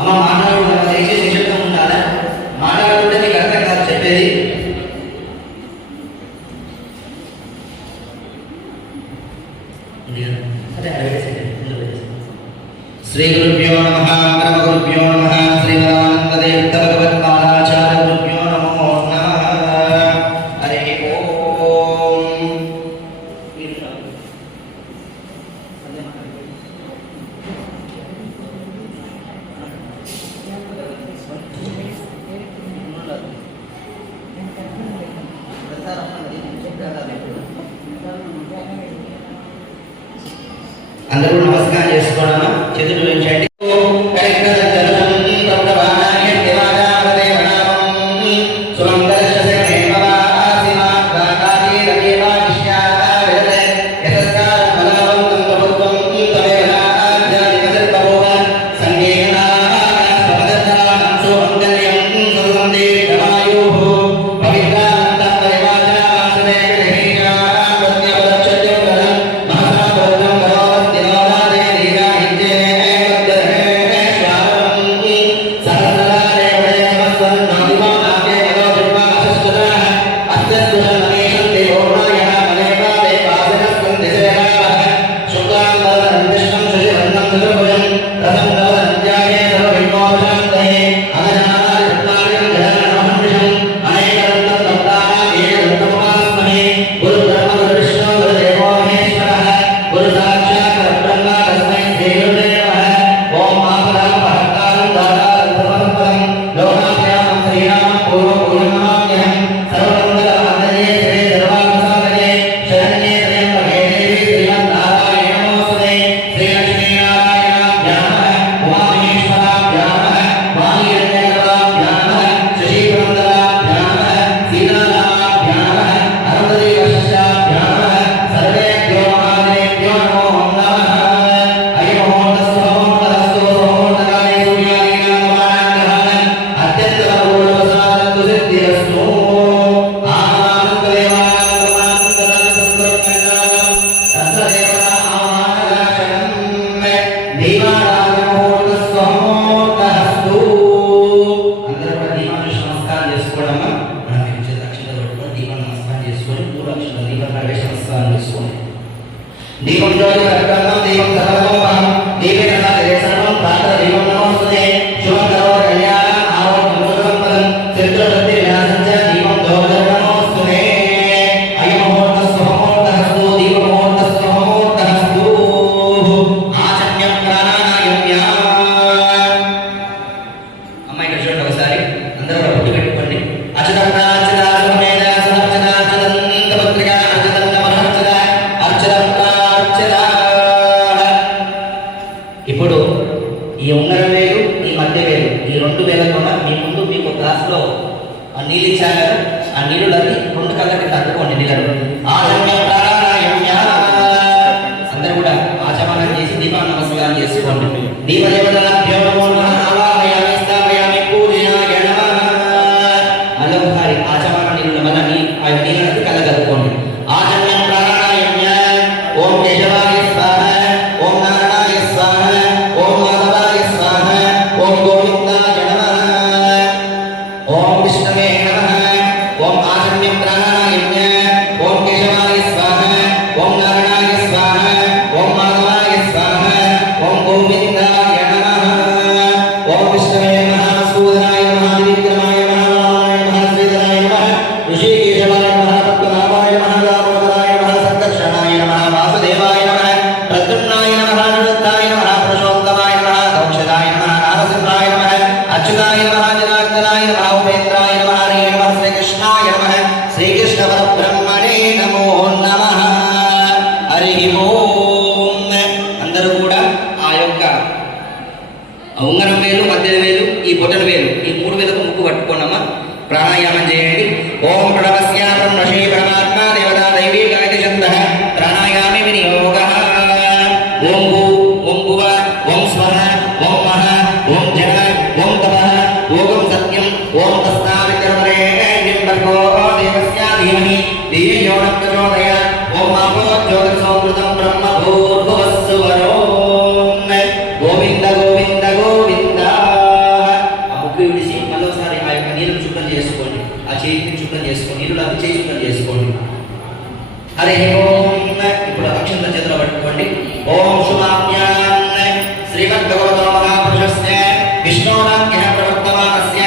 అమ్మ మాట్లాడు దయచేసి నిశ్శబ్దం ఉండాలా? మాట్లాడుతుంటే నీకు అర్థం కాదు చెప్పేది. శ్రీ గురుభ్యో నమః పరమ గురుభ్యో నమః శ్రీమదానంద తీర్థ భగవత్పాదాచార్య గురుభ్యో నమో నమః. హరి ఓం. అందరూ నమస్కారం చేసుకోవడమా? చేతులు వేయించండి. దీపం జ్యోతి ప్రకటన దీపం సర్వమోహం దీపేన సర్వం ప్రాతః దీపం నమోస్తుతే శుభం కరో కళ్యాణ ఆరోగ్య సంపదం చరిత్రశక్తి విలాసం చ దీపం దోషం నమోస్తుతే అయముహూర్త స్వముహూర్తస్తు దీపముహూర్త స్వముహూర్తస్తు ఆచమ్యం ప్రాణాయామ్య. అమ్మ ఇక్కడ చూడండి ఒకసారి అందరూ కూడా పుట్టి పెట్టుకోండి. అచదంతా అచదాసమేద సహచదా అచదంత పత్రిక అచదంత మనోచద అర్చదంత. ఇప్పుడు ఈ ఉంగరం వేలు ఈ మధ్య వేలు ఈ రెండు వేలతో మీ ముందు మీకు గ్లాసులో నీళ్ళు ఇచ్చారు. ఆ నీళ్ళు అది రెండు కళ్ళకి తట్టుకోండి. నీళ్ళు అందరూ కూడా ఆచమనం చేసి దీపాన్ని నమస్కారం చేసుకోండి. దీపదేవతలభ్యో నమో నమః ఆవాహయామి స్థాపయామి పూజయాయ నమః. మళ్ళీ ఒకసారి ఆచమనం నీళ్ళు మళ్ళీ ఆ నీళ్ళకి కళ్ళగలుపుకోండి. ఆచమనం ప్రాణాయామ్య. ఓం కేశవాయ స్వాహ, ఓం నారాయణాయ స్వాహ, ఓం మాధవాయ స్వాహ, ఓం గోవిందాయ నమః, ఓం విష్ణవే నమః. ఓం ఆచమ్యం ప్రాణాయామ్య. ఓం కేశవాయ స్వాహ, ఓం నారాయణాయ స్వాహ, ఓం మాధవాయ స్వాహ, ఓం గోవిందాయ నమః. ఉంగరం వేలు, మధ్యన వేలు, ఈ బొటన వేలు, ఈ 3 వేలకు ముక్కు పట్టుకోనమ్మా. ప్రాణాయామం చేయండి. ఓం ప్రణవస్యాం ఋషి పరమాత్మ దేవతా దైవీ గాయత్రి శబ్దః ప్రాణాయామే వినియోగః. ఓం భూ, ఓం భువ, ఓం స్వః, ఓం మహ, ఓం జన, ఓం తపః, ఓం సత్యం, ఓం తస్మావిత్రవరేణ్యం భర్గో దేవస్య ధీమహి ధియో న ప్రచోదయాత్. ఓం ఆపో జ్యోతిర్సోమృతం బ్రహ్మ భూర్భువస్సువరోం. గోవింద గోవింద గోవింద. ఆ ముక్కు విడిచి మరోసారి ఆ యొక్క నీళ్ళను శుభ్రం చేసుకోండి. ఆ చేతిని శుభ్రం చేసుకోండి. నీళ్ళు అది చేయి శుభ్రం చేసుకోండి. హరే ఓం. ఇప్పుడు అక్షంత చేతిలో పట్టుకోండి. ఓం శుభాభ్యాం శ్రీమద్భగవతో మహాపురుషస్య విష్ణోరాజ్ఞః ప్రవర్తమానస్య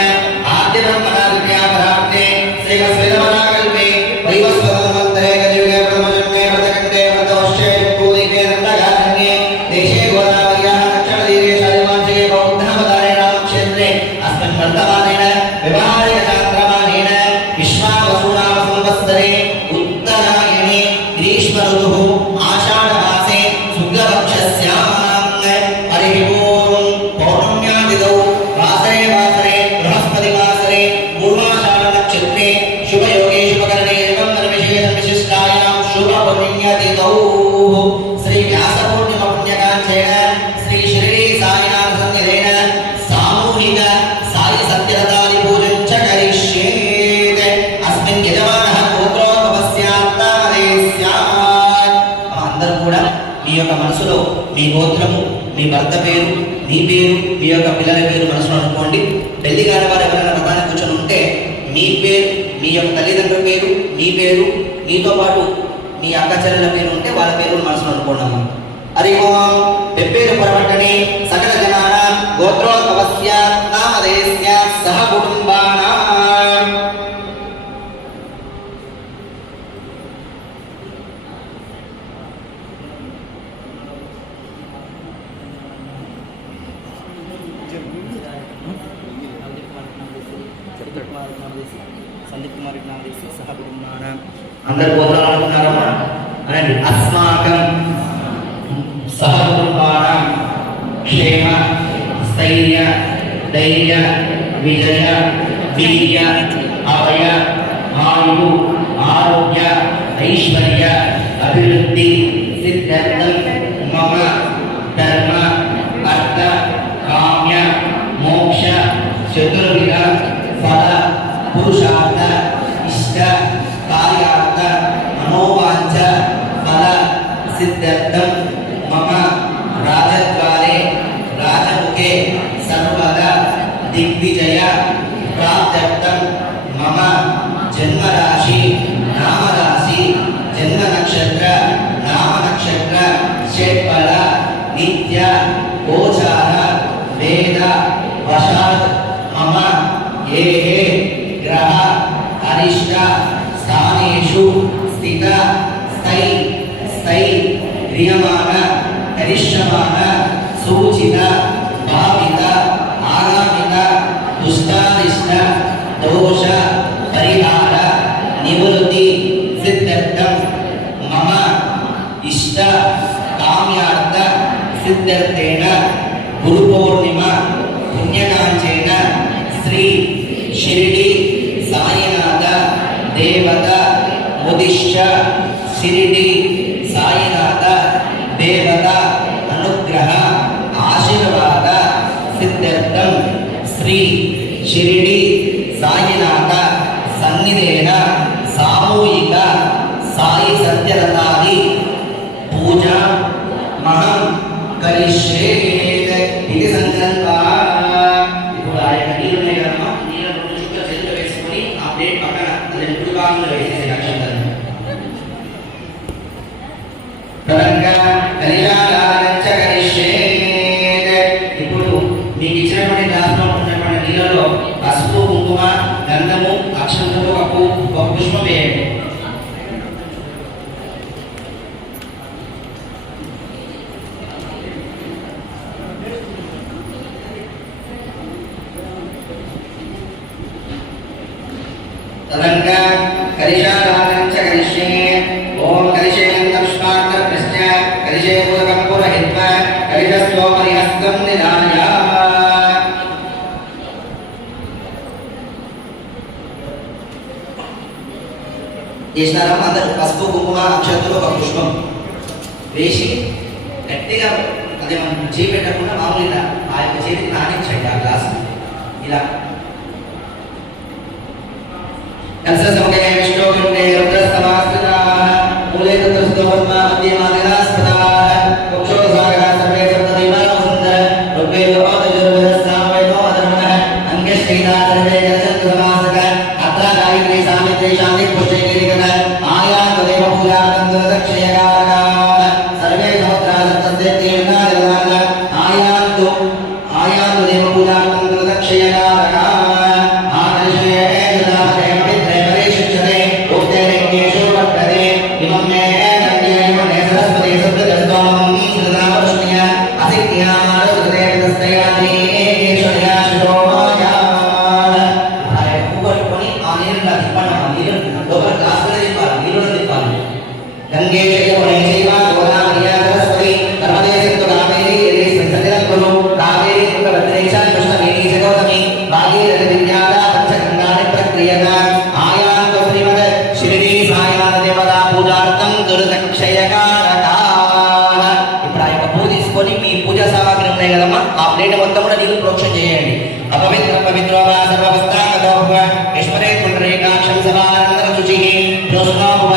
ఆద్యబ్రహ్మణాదిత్యాపరాప్తే శ్రీకస్వేదమనాకల్పే వైవస్వతమంతరే కలియుగే ప్రథమజన్మే వ్రతకండే వ్రతవర్షే పూర్ణితే నందగారణ్యే దేశే గోదావర్యాః దక్షిణతీరే శాలిమాంసే బౌద్ధవతారే రామక్షేత్రే అస్మిన్ వర్తమానేన వివాహాయ చాంద్రమానేన విశ్వావసునామ సంవత్సరే ఉత్తరాయణే గ్రీష్మ ఋతుః ఆషాఢమాసే శుక్లపక్షస్యాం. హరి ఓం. పౌర్ణమ్యాదిదౌ వాసరే వాసరే బృహస్పతివాసరే పూర్వాషాఢ నక్షత్రే శుభయోగే శుభకరణే ఏవం విశేష విశిష్టాయాం శుభ పుణ్యతిథౌ శ్రీ వ్యాస పూర్ణిమ పుణ్యకాంక్షేణ శ్రీ షిరిడీ సాయినాథ సన్నిధేన సామూహిక సాయి సత్యరథాది పూజం చ కరిష్యేత్. అస్మిన్ యజమానః గోత్రోద్భవస్యాత్మనే స్యాత్. అందరూ కూడా మీ యొక్క మనసులో మీ గోత్రము, మీ భర్త పేరు, మీ పేరు, మీ యొక్క పిల్లల పేరు మనసులో అనుకోండి. పెళ్లి కాని వారు ఎవరైనా వ్రతానికి కూర్చొని ఉంటే మీ పేరు, మీ యొక్క తల్లిదండ్రుల పేరు, మీ పేరు, మీతో పాటు మీ అక్క చెల్లెల పేరు ఉంటే వాళ్ళ పేరు మనసులో అనుకోండి అమ్మా. హరి ఓం. పెప్పేరు పరమట్టని సకల జనానాం గోత్రోద్భవస్య నామధేయస్య సహ కుటుంబానాం. సందీప్ కుమార్ నామదేశి సహ కుటుంబానాం. అందరు గోత్రాలు అనుకున్నారమ్మా అనండి. అస్మాకం సహ కుటుంబానాం క్షేమ స్థైర్య ధైర్య విజయ వీర్య అభయ ఆయు ఆరోగ్య ఐశ్వర్య అభివృద్ధి సిద్ధార్థం మమ ధర్మ అర్థ కామ్య మోక్ష చతుర్విధ ఫల పురుషార్థ ఇష్ట కార్యార్థ మనోవాంఛ ఫల సిద్ధార్థం మమ రాజద్వారే రాజముఖే సర్వదా దిగ్విజయ ప్రాప్త్యర్థం మమ జన్మరాశి నామరాశి జన్మ నక్షత్ర నామ నక్షత్ర షట్ఫల నిత్య గోచార వేద వశాత్ మమ ఏ గ్రహ అరిష్ట స్థానేషు స్థిత స్థై స్థై క్రియమాణ కరిష్యమాణ సూచిత భావిత ఆగామిత దుష్టాదిష్ట దోష పరిహార నివృత్తి సిద్ధార్థం మమ ఇష్ట కామ్యార్థ సిద్ధార్థేన గురు పౌర్ణిమ పుణ్యకాంచేన శ్రీ షిరిడి సాయినాథ దేవత ముదిష్ట షిరిడి సాయినాథ దేవత అనుగ్రహ ఆశీర్వాద సిద్ధార్థం శ్రీ షిరిడి సాయినాథ సన్నిధేన సామూహిక సాయి సత్యరథాది పూజ మహం కరిష్యే ఇది సంకల్ప. ఇప్పుడు ఆ యొక్క నీళ్ళు ఉన్నాయి కదమ్మా, నీళ్ళ 2 చుక్కల చేతిలో వేసుకొని ఆ ప్లేట్ పక్కన అదే కుడి భాగంలో వేసేసి అక్షంతలను తరంగా కలియాలంచ కరిష్యే. ఇప్పుడు మీకు ఇచ్చినటువంటి గ్లాసులో ఉన్నటువంటి నీళ్ళలో పసుపు, కుంకుమ, గంధము, అక్షంతలు, ఒక పుష్పం వేయండి. तदंगा करिशालांच करिष्ये. ओम करिशेयन्तं स्मार्तप्रश्न करिशे पुरकं पुरहित्वा करिशस्तोपरि हस्तं निधाय చేసినారమ్మ అందరూ పసుపు కుంకుమ అక్షంతలు ఒక పుష్పం వేసి గట్టిగా అదే మనం చేయి పెట్టకుండా మామూలుగా ఆ యొక్క చేతికి నానించండి ఆ గ్లాస్ ఇలా కంససమగే విష్ణోగుండే రుద్రస్తమాస్కృతాః మూలే తత్రస్తోపద్మా మధ్యమాదినాస్పదాః వక్షోసాగः సర్వే సప్తదీపావసుందర ఋగ్వేదో యజుర్వేదస్సామవేదో అధర్వణः అంగశ్రీదా సర్వే జలసంతు సమాసక అత్ర గాయత్రీ సామిత్రీ శాంతి పుష్టికిరికట ఆయాతదేవ పూజాకంతుల దక్షయకారకాః సర్వే సముద్రా సప్తశక్తియుక్తాదివాన ఆయాంతు దేవ పూజాకంతుల దక్షయకారకాః ఆ ప్లేట్ మొత్తం కూడా నీళ్ళు ప్రోక్షణ చేయండి అపవిత్ర పవిత్ర సర్వవస్థాగతో ఈశ్వరే పుండరీకాక్షం సమానందర శుచిః ప్రోష్ణోప